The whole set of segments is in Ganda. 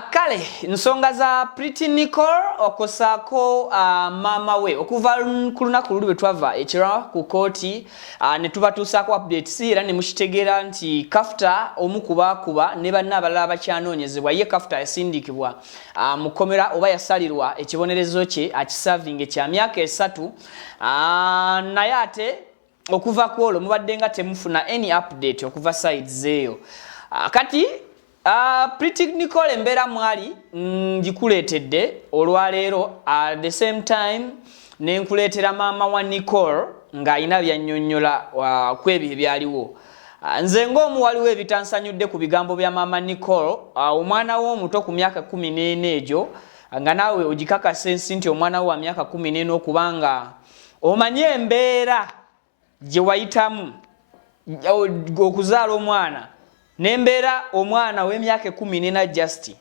Kale nsonga za Pretty Nicole okosako Maama we okuva ku lunaku lwe twava ekira ku kooti ne tubatuusako updates era ne mukitegera nti Kafta omukuba ne banna abalala bakyanoonyezebwa ye Kafta yasindikibwa mu komera oba yasalirwa ekibonerezo kye akiserving kya myaka 3 naye ate okuva ku olwo mubadde nga temufuna any update okuva sides eyo kati Pretty Nicole mbera mwali ngikuletedde olwaleero at the same time nenkuletera maama wa Nicole nga ina byannyonnyola kwebi byaliwo nze ng'omuwaliwo ebitansanyudde ku bigambo bya maama Nicole omwana wo omuto ku myaka 14 ejo nga naawe ogikakasa ensi nti omwana wo wa myaka 14 okubanga omanye embeera gye wayitamu okuzaala omwana Nembera omwana w'emyaka 14 just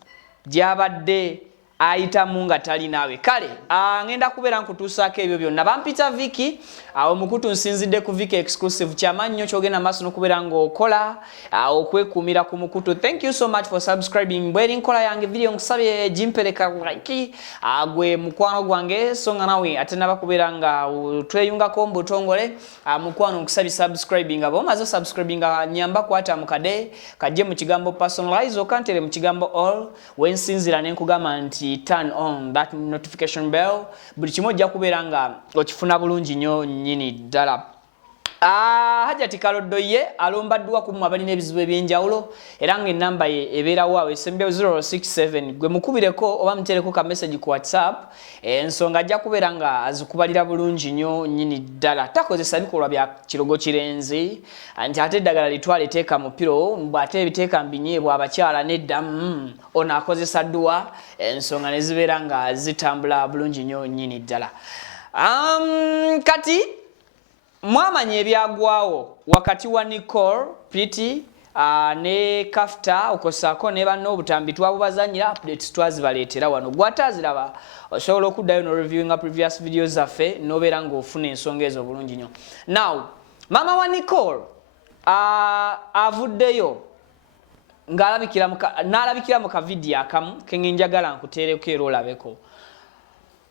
gyabadde ayitamu nga tali nawe kale ngenda kubeera nkutuusaako ebyo byonna bampita Vicky omukutu nsinzidde ku Vicky exclusive ky'amanyi nnyo kyogenda maaso n'okubeera ng'okola okwekuumira ku mukutu. Thank you so much for subscribing. Bweri nkola yange video nkusabye jimpereka like gwe mukwano gwange so nga nawe ate naba kubeera nga tweyungako mbutongole mukwano nkusabye subscribing abo mazo subscribing nyamba kwata mukade kajje mu kigambo personalize okantere mu kigambo all wensinzira nenkugamba nti turn on that notification bell buli kimoja kubeera nga okifuna bulungi nnyo nnyini ddala. Hajati Kaloddoye alombaddwa ku abalina ebizibu ebyenjawulo era ng'ennamba ye ebeerawo awo esembe 067 gwe mukubireko oba mutereko ka message ku WhatsApp ensonga ajja kubeera nga azikubalira bulungi nnyo nnyini ddala takozesa bikolwa bya kirogo kirenzi nti ate eddagala litwale teeka mu piro ate ebiteeka mbinyeebwa abakyala nedda ono akozesa dduwa ensonga ne zibeera nga zitambula bulungi nnyo nnyini ddala. Kati mwamanyi ebyagwawo wakati wa Nicole Pretty ne Kafta okosako ne banno obutambi twabubazanyira updates twazibaleetera wano gwataziraba osobola okuddayo no reviewing previous videos zaffe nobeera ng'ofuna ensonga ezo bulungi nnyo. Now maama wa Nicole Avudeyo n'alabikira mu kavidiyo akamu kengenjagala nkuteereko era olabeko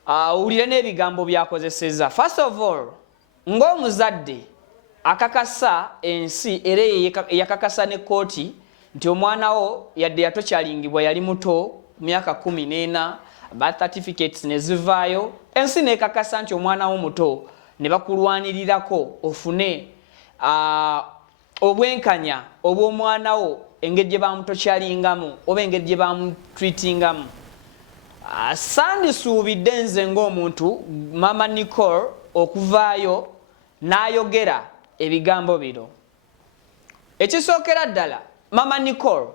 owulire n'ebigambo byakozeseza. First of all ng'omuzadde akakasa ensi era yakakasa ne kooti nti omwana wo yadde yatokyalingibwa yali muto myaka 14 birth certificates ne zivaayo ensi nekakasa nti omwana wo muto ne bakulwanirirako ofune obwenkanya obw'omwana wo engeri gye bamutokyalingamu oba engeri gye bamutreatingamu. Sandisuubidde nze ng'omuntu maama Nicole okuvaayo Nayogela ebigambo bino. Ekisookera ddala maama Nicole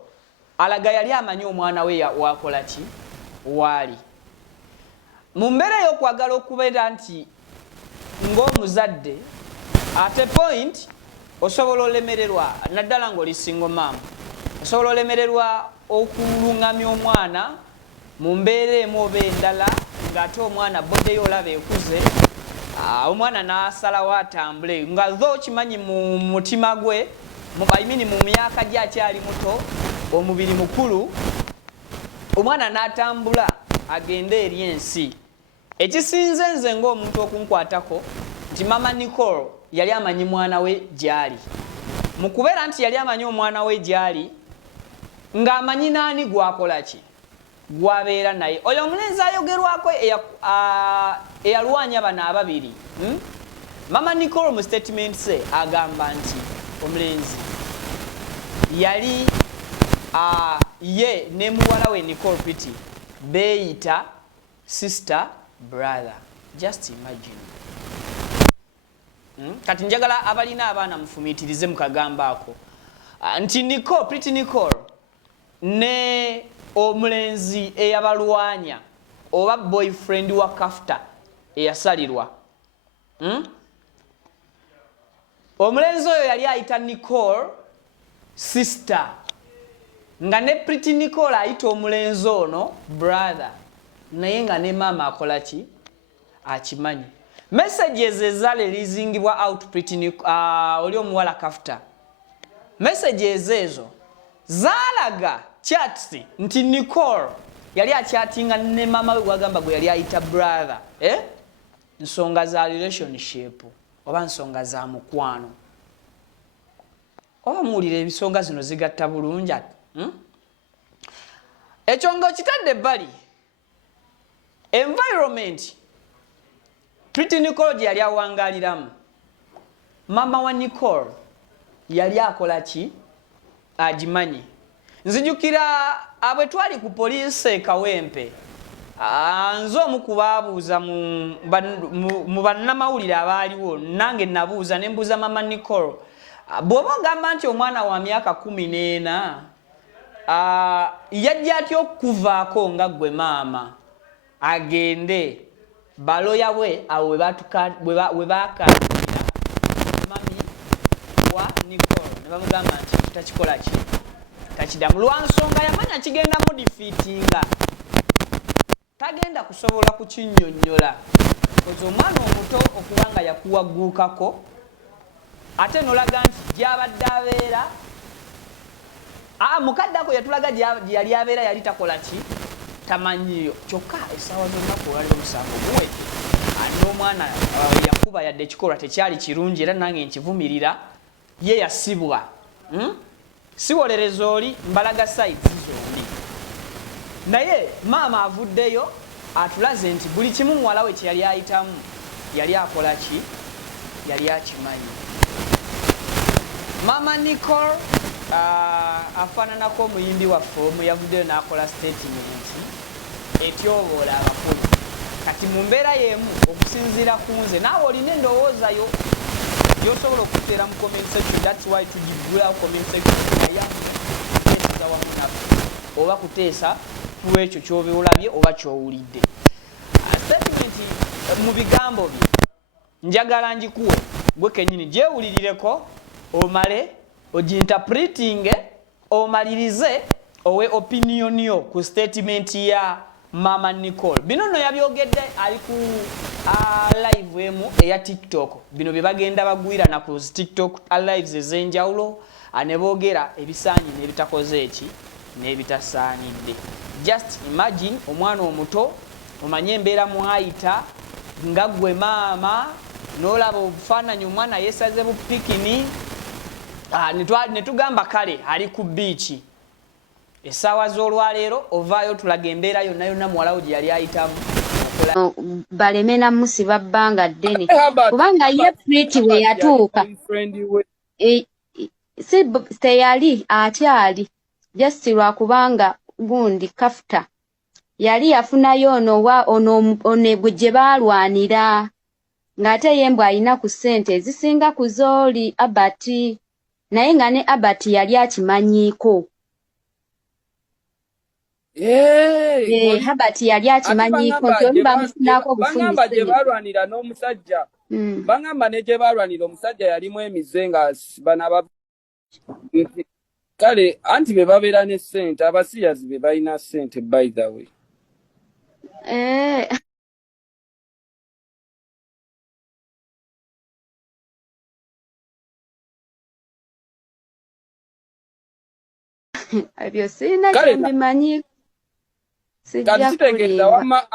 alaga yali amanyi omwana we wakola ki waali mu mbeera y'okwagala okubeera nti ng'omuzadde ate point osobola olemererwa naddala ng'oli single mom osobola olemererwa okulungamya omwana mu mbeera emu oba endala ng'ate omwana boddeyo olaba ekuze omwana n'asalawo atambule nga tho kimanyi mu mutima gwe mu myaka gye akyali muto omubiri mukulu omwana n'atambula agende eri ensi. Ekisinze nze ng'omuntu okunkwatako nti maama Nicole yali amanyi mwana we gyali mu kubeera nti yali amanyi omwana we gyali ng'amanyi naani gwakola ki gwabeera naye oyo omulenzi ayogerwako eyalwanya bano ababiri. Maama Nicole mu statement se agamba nti omulenzi yali ye ne muwalawe Nicole Pretty beeyita sister brother. Just imagine. Kati njagala abalina abaana mufumiitirize mukagamba ako nti Nicole Pretty Nicole ne omulenzi eyabalwanya oba boyfriend wa Kafta eyasalirwa omulenzi oyo yali ayita Nicole sister nga ne Pretty Nicole ayita omulenzi ono brother naye nga ne maama akola ki akimanyi. Messages ezalelizingibwa out Pretty Nicole oli omuwala Kafta messages ezo zaalaga chats nti Nicole yali achattinga ne mama we wagamba gwe yali ayita brother nsonga za relationship oba nsonga za mukwano oba muwulira ebisonga zino zigatta bulungi ekyo nga kitadde ebbali environment Pretty Nicole yali awangaliramu mama wa Nicole yali akola ki agimanyi nzijukira abwe twali ku police Kawempe nzo omukubabuuza mu bannamawulire abaaliwo nange nabuuza ne mbuuza mama Nicole bw'oba ogamba nti omwana wa myaka 14 yajja atya okuvaako nga gwe maama agende baloya bwe awo we baakaatira mami wa Nicole ne bamugamba nti tutakikola ki takidamu lwa nsonga yamanya kigenda mu defeatinga tagenda kusobola kukinnyonnyola kozi omwana omuto okuba nga yakuwagguukako ate nolaga nti gyabadde abeera mukadde ako yatulaga gyali abeera yali takola ki tamanyiyo kyokka essaawa z'olunaku olwaliro omusango muwe n'omwana yakuba yadde ekikolwa tekyali kirungi era nange nkivumirira ye yasibwa siwolereza oli mbalaga sides zombi naye maama avuddeyo atulaze nti buli kimu muwalawe kye yali ayitamu yali akola ki yali akimanyi mama Nicole afaananako omuyimbi waffe omu yavuddeyo n'akola statement etyoboola abakulu kati mu mbeera y'emu okusinziira ku nze naawe olina endowoozayo yosobola okuteera mu comment section. That's why tugigula comment section yayaza wamu naffe oba kuteesa ku ekyo ky'obiwulabye oba ky'owulidde. Statement mu bigambo bye njagala njikuwe gwe kennyini gyewulirireko omale oginterpreting omalirize owe opinion yo ku statement ya mama Nicole. Bino no yabyogedde ali ku live emu eya TikTok. Bino bye bagenda bagwira na ku TikTok lives ezenjawulo aneboogera ebisaanyi n'ebitakoze eki n'ebitasaanidde. Just imagine omwana omuto omanye embeera mwayita nga gwe maama n'olaba obufaananyi omwana yeesaze bupikini ne tugamba kale ali ku biiki essaawa z'olwaleero ovaayo tulaga embeera yonna yonna muwalawo gye yali ayitamu baleme namusiba bbanga ddene kubanga ye Pretty we yatuuka si teyali atyali just lwakubanga gundi kafuta yali yafunayo ono gye baalwanira ng'ate ye mbw alina ku ssente ezisinga ku zooli Abati naye nga ne Abati yali akimanyiiko. Abati yali akimanyiiko nti oli bamufunako obufunyise. Bangamba gye baalwanira n'omusajja. Bangamba ne gye baalwanira omusajja yalimu emize nga banaba kale anti be babeera ne ssente abasiyazi be balina ssente by the way. Ebyo sirina kyembimanyi sijja kutegeeza wama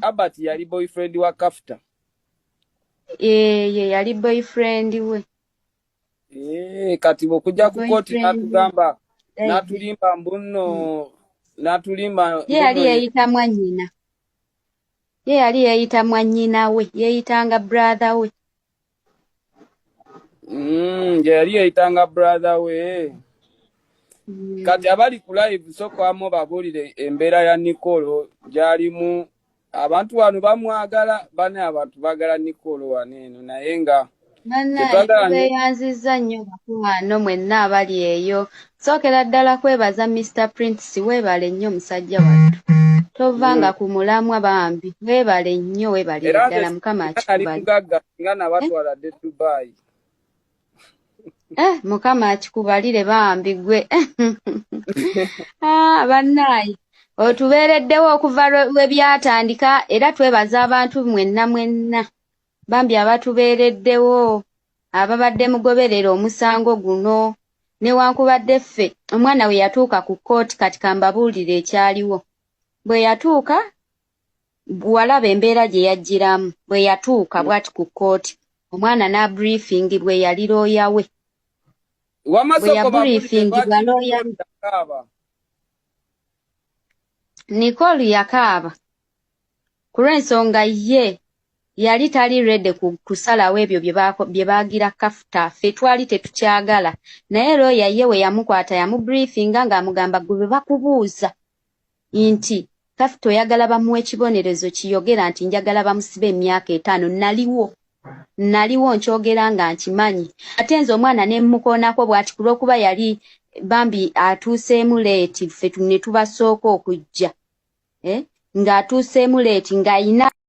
Abati yali boyfriend wa Kafuta. Ye yali boyfriend we. Kati bw'okujja ku kooti n'atugamba n'atulimba mbuno n'atulimba ye yali yeeyita mwannyina. Ye yali yeeyita mwannyina we yeeyitanga brother we. Yali yeeyitanga brother we. Kati abali ku live sokwamu babuulire embeera ya Nicole gyalimu abantu wano bamwagala bane abantu bagala Nicole waneeno naye nga beeyanzizza nnyo bakuwano mwenna abali eyo sookera ddala kwebaza Mr. Prince weebale nnyo musajja wattu tovanga ku mulamwa bambi weebale nnyo weebale ddala Mukama akikubalire nga nabatwaladde Dubai. Mukama akikubalire bambi gwe. Bannaayi otubeereddewo okuva lwe byatandika era twebaza abantu mwenna bambi abatubeereddewo ababadde mugoberera omusango guno newankubadde ffe omwana we yatuuka ku kkooti kati kambabuulire ekyaliwo bwe yatuuka walaba embeera gye yajjiramu bwe yatuuka bw'ati ku kkooti omwana n'abriefingibwa eyali looya we bwe yabriefingibwa looya we Nicole yakaaba ku lw'ensonga ye yali tali redde kusalawo ebyo bye baagira kafuta ffe twali tetukyagala naye looya ye we yamukwata yamubriefinga ng'amugamba gwe bwe bakubuuza nti kafuta oyagala bamuwa ekibonerezo kiyogera nti njagala bamusibe emyaka 5 naliwo nkyogera nga nkimanyi ate nze omwana ne mmukoonako bw'ati ku lw'okuba yali bambi atuuseemu leeti ffe ne tubasooka okujja ng'atuuseemu leeti ng'ayina